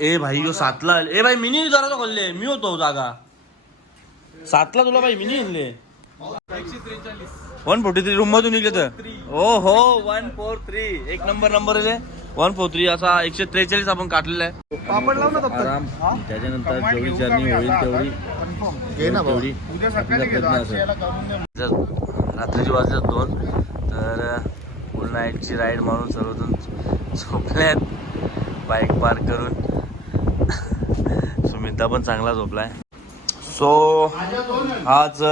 ए भाई यो 7ला ए भाई मिनी जरा तो खोलले मी होतो जागा 7ला तुला भाई मिनी आणले 143 रूम मधून निघले तर ओ हो 143 एक नंबर आहे 143 असा 143 आपण काढलेला आहे पापड लाव ना आराम त्याच्यानंतर जेवढी जर्नी होईल तेवढी घे ना तेवढी प्रयत्न असेल रात्रीची वाजले 2 तर फुल नाईटची राईड मारून सर्वजण झोपल्यात बाईक पार्क करून सुमिता पण चांगला झोपलाय सो आज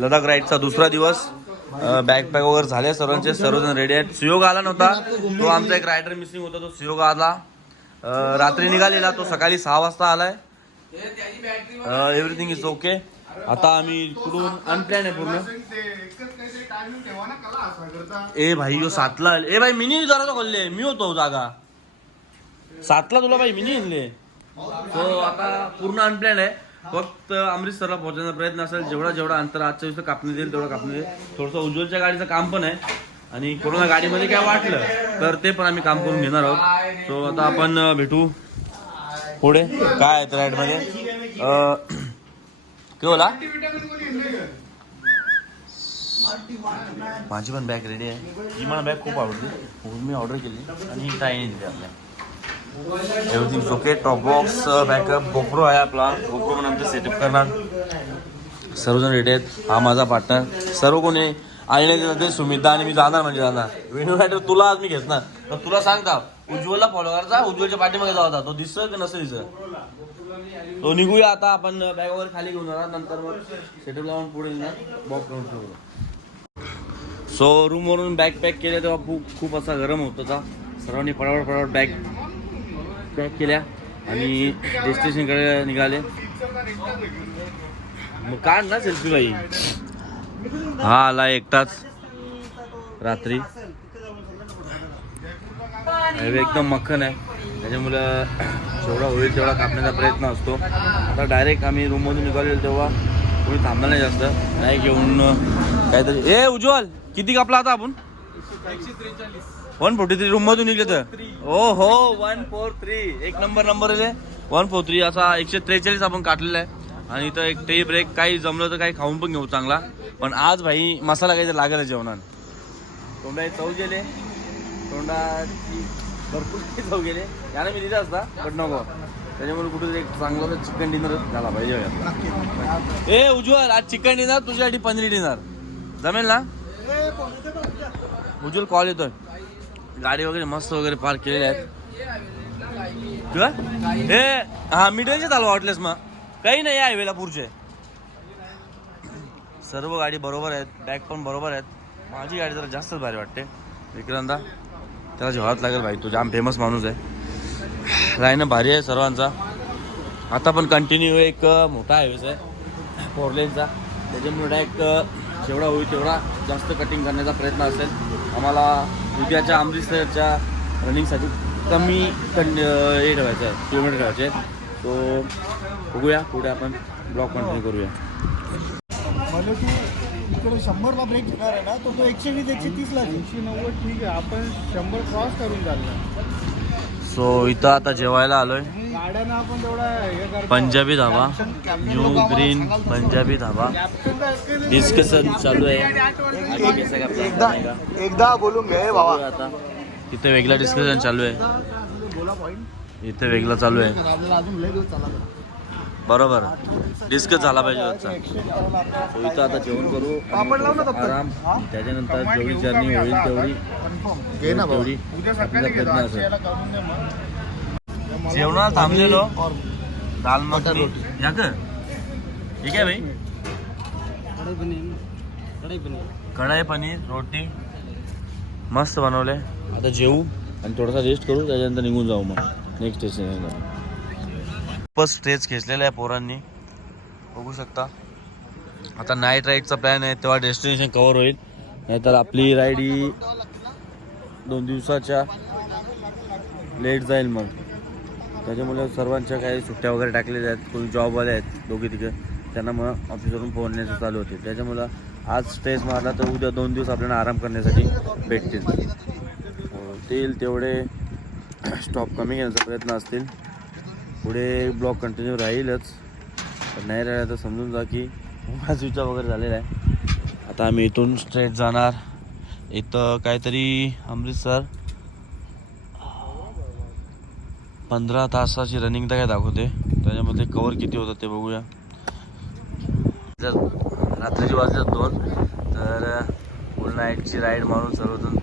लडाख राईडचा दुसरा दिवस बॅकपॅक वगैरे झाले सर्वांचे सर्वजण रेडी आहेत सुयोग आला नव्हता तो आमचा एक रायडर मिसिंग होता तो सुयोग आला रात्री निघालेला तो सकाळी 6 वाजता आलाय एव्हरीथिंग इज ओके आता आम्ही कुठून अनप्लॅन आहे पूर्ण ए भाई यो 7ला ए भाई मिनी जरा तो खोलले मी होतो जागा 7ला तुला भाई मिनी आणले तो आता पूर्ण अनप्लॅन आहे फक्त अमृतसरला पोहोचण्याचा प्रयत्न असेल जेवढा अंतर आजच्या दिवशी कापणी देईल तेवढं कापणी देईल थोडंसं उज्ज्वलच्या गाडीचं काम पण आहे आणि कोरोना गाडीमध्ये काय वाटलं तर ते पण आम्ही काम करून घेणार आहोत सो आता आपण भेटू पुढे काय आहे राईडमध्ये केवला माझी पण बॅग रेडी आहे ही मला बॅग खूप आवडली मी ऑर्डर केली आणि ही टाईने दिली आपल्या everything okay top box backup GoPro आहे आपला गोप्रो पण आमचं सेटअप करणार सर्वजण रेडी आहेत हा माझा पार्टनर सर्व कोणी आले सुमिता आणि मी जाणार म्हणजे जाणार व्हिडिओ रायडर तुला आज मी घेणार तर तुला सांगता उज्ज्वलला फॉलो करायचा उज्ज्वलच्या पाठीमागे जाऊ होता तो दिसत की नसतं दिसत तो निघूया आता आपण बॅग वगैरे खाली घेऊन जाणार नंतर मग सेटअप लावून पुढे येणार बॉक करून सो रूमवरून बॅग पॅक केले तेव्हा खूप असा गरम होत होता सर्वांनी पडापड बॅग पॅक केल्या आणि डेस्टिनेशनकडे निघाले मग काढ ना सेल्फी बाई हा आला एकटाच रात्री एकदम मक्खन आहे त्याच्यामुळं जेवढा होईल तेवढा कापण्याचा प्रयत्न असतो आता डायरेक्ट आम्ही रूममधून निघालेलो तेव्हा कोणी थांबलं नाही जास्त नाही घेऊन काहीतरी ए उज्ज्वल किती कापला आता आपण 143 रूम मधून निघले तर ओ हो 143 एक नंबर आहे 143 असा 143 आपण काढलेला आहे आणि इथं एक टी ब्रेक काही जमलं तर काही खाऊन पण घेऊ चांगला पण आज भाई मसाला काहीतरी लागेल जेवणात तोंडाची चव गेले तोंडाची भरपूर चव गेले याने मी दिला असता पण नको त्याच्यामुळे कुठे एक चांगला चिकन डिनर झाला पाहिजे ए उज्ज्वल आज चिकन डिनर तुझ्यासाठी पनीर डिनर जमेल ना उज्ज्वल कॉल येतोय गाडी वगैरे मस्त वगैरे पार्क केलेले आहेत हे हा मिडलचे चालू वाटलेस मग काही नाही हायवेला पुढचे सर्व गाडी बरोबर आहेत बॅग पण बरोबर आहेत माझी गाडी जरा जास्तच भारी वाटते विक्रांता त्याला जेवायला लागेल भाई तो जाम फेमस माणूस आहे लाईन भारी आहे सर्वांचा आता पण कंटिन्यू एक मोठा हायवेज आहे 4 लेनचा त्याच्यामुळे डायरेक्ट जेवढा होईल तेवढा जास्त कटिंग करण्याचा प्रयत्न असेल आम्हाला उद्याच्या अमृतसरच्या रनिंगसाठी कमी हे ठेवायचं आहे किलोमीटर ठेवायचे तो बघूया पुढे आपण ब्लॉग कंटिन्यू करूया मला की इकडे 100ला ब्रेक घेणार आहे ना तो 120 130 ला 190 ठीक आहे आपण 100 क्रॉस करून चाललो सो इथं आता जेवायला आलोय गाड्यांना आपण तेवढा पंजाबी धाबा न्यू ग्रीन पंजाबी धाबा डिस्कशन चालू आहे एकदा बोलून घे बाबा आता इथे वेगळा डिस्कशन चालू आहे इथे वेगळा चालू आहे बरोबर डिस्कस झाला पाहिजे आजचा इथं आता जेवण करू आराम त्याच्यानंतर जेवढी जर्नी होईल तेवढी प्रयत्न असेल जेवणाला थांबलेलो दाल मखनी या का ठीक आहे भाई कढाई पनीर रोटी मस्त बनवले आता जेवू आणि थोडासा रेस्ट करू त्याच्यानंतर निघून जाऊ मग नेक्स्ट स्टेशन बस स्टेज खेचलेला आहे पोरांनी बघू शकता आता नाईट राईडचा प्लॅन आहे तेव्हा डेस्टिनेशन कव्हर होईल नाहीतर आपली राईड ही 2 दिवसाच्या लेट जाईल मग त्याच्यामुळे सर्वांच्या काही सुट्ट्या वगैरे टाकलेल्या आहेत कोणी जॉबवाले आहेत दोघे तिघे त्यांना मग ऑफिसवरून फोन येण्याचं चालू होते त्याच्यामुळं आज स्टेज मारला तर उद्या 2 दिवस आपल्याला आराम करण्यासाठी भेटतील तेल तेवढे स्टॉप कमी घेण्याचा प्रयत्न असतील. पुढे ब्लॉग कंटिन्यू राहीलच, पण नाही राहिला तर समजून जा की स्विचचा वगैरे झालेला आहे. आता आम्ही इथून स्ट्रेट जाणार. इथं काहीतरी अमृतसर 15 तासाची रनिंग तर काय दाखवते, त्याच्यामध्ये कवर किती होतं ते बघूया. जर रात्रीची वाजतात 2 तर फुल नाईटची राईड मारून सर्वजण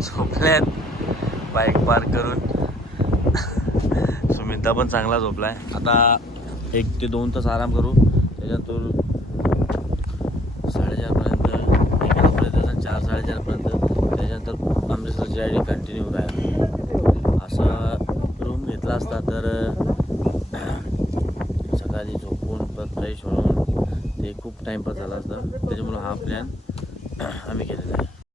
झोपल्यात बाईक पार्क करून. सुमिता पण चांगला झोपला आहे. आता 1 ते 2 तास आराम करू, त्याच्यातून 4:30पर्यंत 4-4:30पर्यंत त्याच्यानंतर अमृतसरची राईड कंटिन्यू राहील. असं रूम घेतला असता तर सकाळी झोपून परत फ्रेश होऊन ते खूप टाईमपास झाला असता. त्याच्यामुळं हा प्लॅन आम्ही केला.